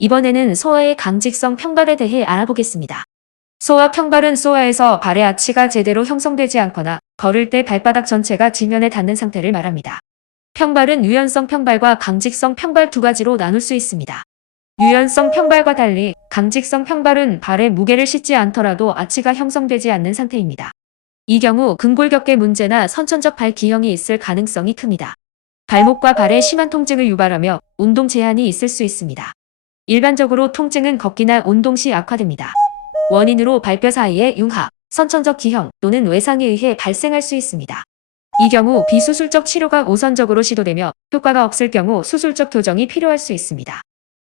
이번에는 소아의 강직성 평발에 대해 알아보겠습니다. 소아 평발은 소아에서 발의 아치가 제대로 형성되지 않거나 걸을 때 발바닥 전체가 지면에 닿는 상태를 말합니다. 평발은 유연성 평발과 강직성 평발 두 가지로 나눌 수 있습니다. 유연성 평발과 달리 강직성 평발은 발에 무게를 싣지 않더라도 아치가 형성되지 않는 상태입니다. 이 경우 근골격계 문제나 선천적 발 기형이 있을 가능성이 큽니다. 발목과 발에 심한 통증을 유발하며 운동 제한이 있을 수 있습니다. 일반적으로 통증은 걷기나 운동 시 악화됩니다. 원인으로 발뼈 사이의 융합, 선천적 기형 또는 외상에 의해 발생할 수 있습니다. 이 경우 비수술적 치료가 우선적으로 시도되며 효과가 없을 경우 수술적 교정이 필요할 수 있습니다.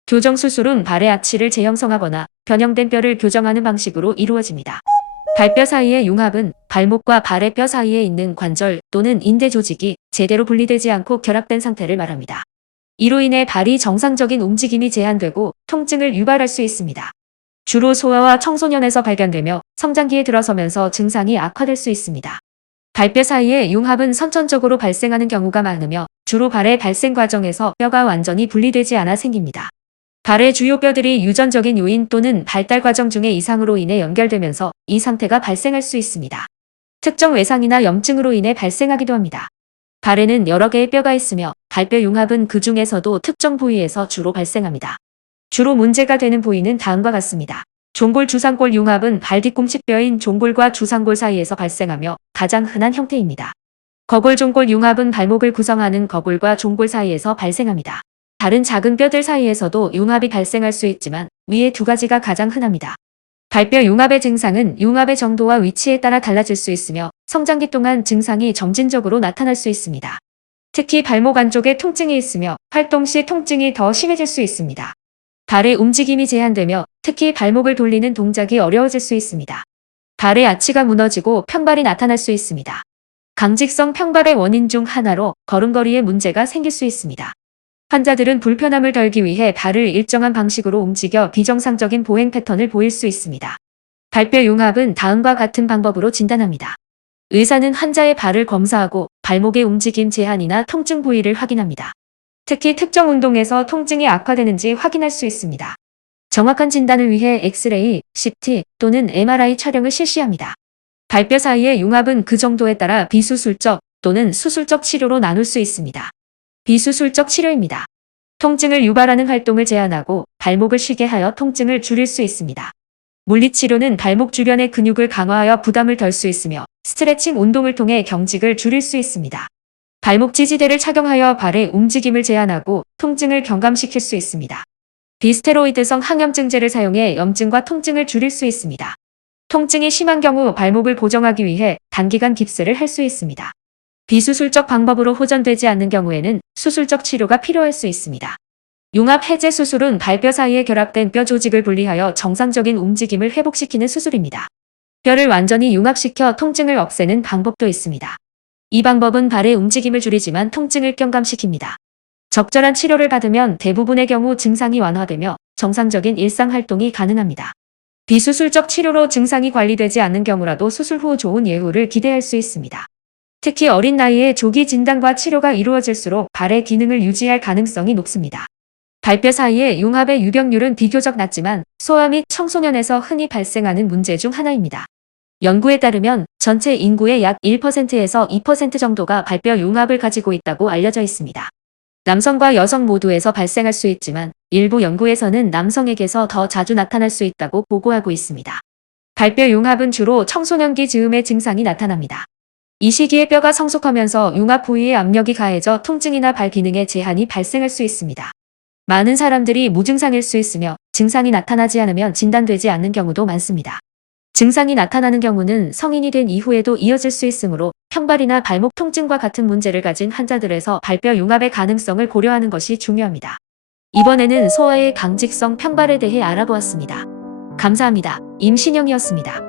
교정 수술은 발의 아치를 재형성하거나 변형된 뼈를 교정하는 방식으로 이루어집니다. 발뼈 사이의 융합은 발목과 발의 뼈 사이에 있는 관절 또는 인대 조직이 제대로 분리되지 않고 결합된 상태를 말합니다. 이로 인해 발이 정상적인 움직임이 제한되고 통증을 유발할 수 있습니다. 주로 소아와 청소년에서 발견되며 성장기에 들어서면서 증상이 악화될 수 있습니다. 발뼈 사이의 융합은 선천적으로 발생하는 경우가 많으며 주로 발의 발생 과정에서 뼈가 완전히 분리되지 않아 생깁니다. 발의 주요 뼈들이 유전적인 요인 또는 발달 과정 중의 이상으로 인해 연결되면서 이 상태가 발생할 수 있습니다. 특정 외상이나 염증으로 인해 발생하기도 합니다. 발에는 여러 개의 뼈가 있으며 발뼈 융합은 그 중에서도 특정 부위에서 주로 발생합니다. 주로 문제가 되는 부위는 다음과 같습니다. 종골 주상골 융합은 발 뒤꿈치뼈인 종골과 주상골 사이에서 발생하며 가장 흔한 형태입니다. 거골 종골 융합은 발목을 구성하는 거골과 종골 사이에서 발생합니다. 다른 작은 뼈들 사이에서도 융합이 발생할 수 있지만 위의 두 가지가 가장 흔합니다. 발뼈 융합의 증상은 융합의 정도와 위치에 따라 달라질 수 있으며 성장기 동안 증상이 점진적으로 나타날 수 있습니다. 특히 발목 안쪽에 통증이 있으며 활동 시 통증이 더 심해질 수 있습니다. 발의 움직임이 제한되며 특히 발목을 돌리는 동작이 어려워질 수 있습니다. 발의 아치가 무너지고 평발이 나타날 수 있습니다. 강직성 평발의 원인 중 하나로 걸음걸이에 문제가 생길 수 있습니다. 환자들은 불편함을 덜기 위해 발을 일정한 방식으로 움직여 비정상적인 보행 패턴을 보일 수 있습니다. 발뼈 융합은 다음과 같은 방법으로 진단합니다. 의사는 환자의 발을 검사하고 발목의 움직임 제한이나 통증 부위를 확인합니다. 특히 특정 운동에서 통증이 악화되는지 확인할 수 있습니다. 정확한 진단을 위해 엑스레이, CT 또는 MRI 촬영을 실시합니다. 발뼈 사이의 융합은 그 정도에 따라 비수술적 또는 수술적 치료로 나눌 수 있습니다. 비수술적 치료입니다. 통증을 유발하는 활동을 제한하고 발목을 쉬게 하여 통증을 줄일 수 있습니다. 물리치료는 발목 주변의 근육을 강화하여 부담을 덜 수 있으며 스트레칭 운동을 통해 경직을 줄일 수 있습니다. 발목 지지대를 착용하여 발의 움직임을 제한하고 통증을 경감시킬 수 있습니다. 비스테로이드성 항염증제를 사용해 염증과 통증을 줄일 수 있습니다. 통증이 심한 경우 발목을 고정하기 위해 단기간 깁스를 할 수 있습니다. 비수술적 방법으로 호전되지 않는 경우에는 수술적 치료가 필요할 수 있습니다. 융합 해제 수술은 발뼈 사이에 결합된 뼈 조직을 분리하여 정상적인 움직임을 회복시키는 수술입니다. 뼈를 완전히 융합시켜 통증을 없애는 방법도 있습니다. 이 방법은 발의 움직임을 줄이지만 통증을 경감시킵니다. 적절한 치료를 받으면 대부분의 경우 증상이 완화되며 정상적인 일상 활동이 가능합니다. 비수술적 치료로 증상이 관리되지 않는 경우라도 수술 후 좋은 예후를 기대할 수 있습니다. 특히 어린 나이에 조기 진단과 치료가 이루어질수록 발의 기능을 유지할 가능성이 높습니다. 발뼈 사이의 융합의 유병률은 비교적 낮지만 소아 및 청소년에서 흔히 발생하는 문제 중 하나입니다. 연구에 따르면 전체 인구의 약 1%에서 2% 정도가 발뼈 융합을 가지고 있다고 알려져 있습니다. 남성과 여성 모두에서 발생할 수 있지만 일부 연구에서는 남성에게서 더 자주 나타날 수 있다고 보고하고 있습니다. 발뼈 융합은 주로 청소년기 즈음의 증상이 나타납니다. 이 시기에 뼈가 성숙하면서 융합 부위의 압력이 가해져 통증이나 발 기능에 제한이 발생할 수 있습니다. 많은 사람들이 무증상일 수 있으며 증상이 나타나지 않으면 진단되지 않는 경우도 많습니다. 증상이 나타나는 경우는 성인이 된 이후에도 이어질 수 있으므로 평발이나 발목 통증과 같은 문제를 가진 환자들에서 발뼈 융합의 가능성을 고려하는 것이 중요합니다. 이번에는 소아의 강직성 평발에 대해 알아보았습니다. 감사합니다. 임신영이었습니다.